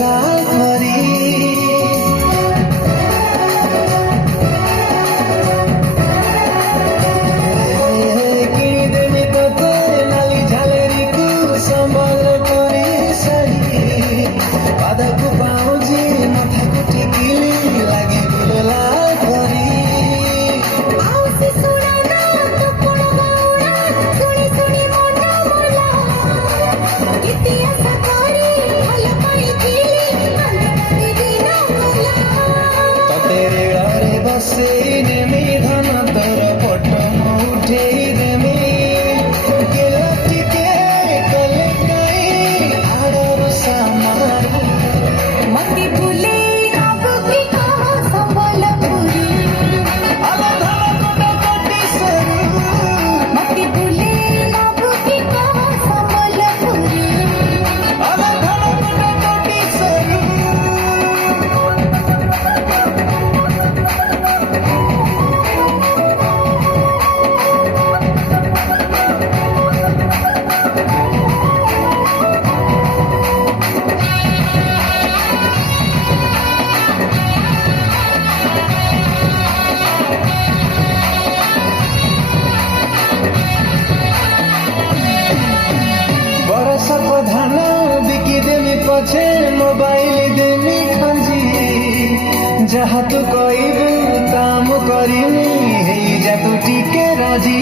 लाल परी किनिदेमी तोते नाली झालेरी को सम्बलपुरी शाढ़ी पादको पाउजी माथाको टिकिली लागिगयो लाल परी बसे नेमी धन तर पटम उठे देमी गेला टिके कले कई आडर सामार मती भूले अब की कहा संबलपुरी आला धला कोटा कोटी सरू मती भूले अब की कहा संबलपुरी आला धला कोटा कोटी सरू बरसको धान बिकिदेमी पछे मोबाइल देमी खंजी जहाँ तू कहबू काम करिमी हेई जा तू टिके राजी